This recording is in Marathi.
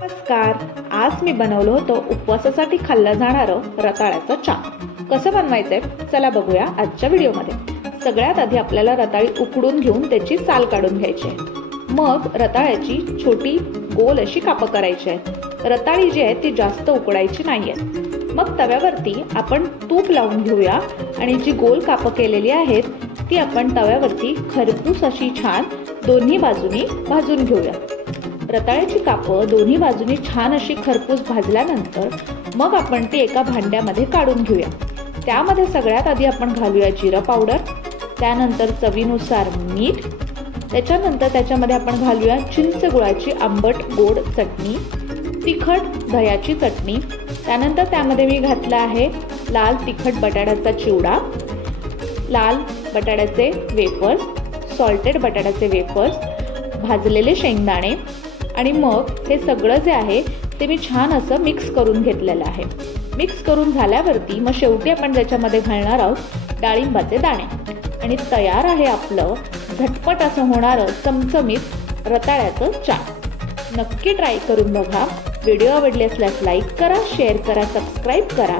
नमस्कार. आज मी बनवलं होतं उपवासासाठी खाल्लं जाणारं रताळ्याचं चहा. कसं बनवायचंय चला बघूया आजच्या व्हिडिओमध्ये. सगळ्यात आधी आपल्याला रताळी उकडून घेऊन त्याची साल काढून घ्यायची आहे. मग रताळ्याची छोटी गोल अशी कापं करायची आहेत. रताळी जी आहे ती जास्त उकडायची नाही आहेत. मग तव्यावरती आपण तूप लावून घेऊया आणि जी गोल कापं केलेली आहेत ती आपण तव्यावरती खरपूस अशी छान दोन्ही बाजूनी भाजून घेऊया. रताळ्याची कापं दोन्ही बाजूनी छान अशी खरपूस भाजल्यानंतर मग आपण ती एका भांड्यामध्ये काढून घेऊया. त्यामध्ये सगळ्यात आधी आपण घालूया जिरं पावडर, त्यानंतर चवीनुसार मीठ, त्याच्यानंतर त्याच्यामध्ये आपण घालूया चिंच गुळाची आंबट गोड चटणी, तिखट दह्याची चटणी, त्यानंतर त्यामध्ये मी घातला आहे लाल तिखट बटाट्याचा चिवडा, लाल बटाट्याचे वेफर्स, सॉल्टेड बटाट्याचे वेफर्स, भाजलेले शेंगदाणे आणि मग हे सगळं जे आहे ते मी छान असं मिक्स करून घेतलेलं आहे. मिक्स करून झाल्यावरती मग शेवटी आपण त्याच्यामध्ये घालणार आहोत डाळिंबाचे दाणे आणि तयार आहे आपलं झटपट असं होणारं चमचमीत रताळ्याचं चहा. नक्की ट्राय करून बघा. व्हिडिओ आवडले असल्यास लाईक करा, शेअर करा, सबस्क्राईब करा.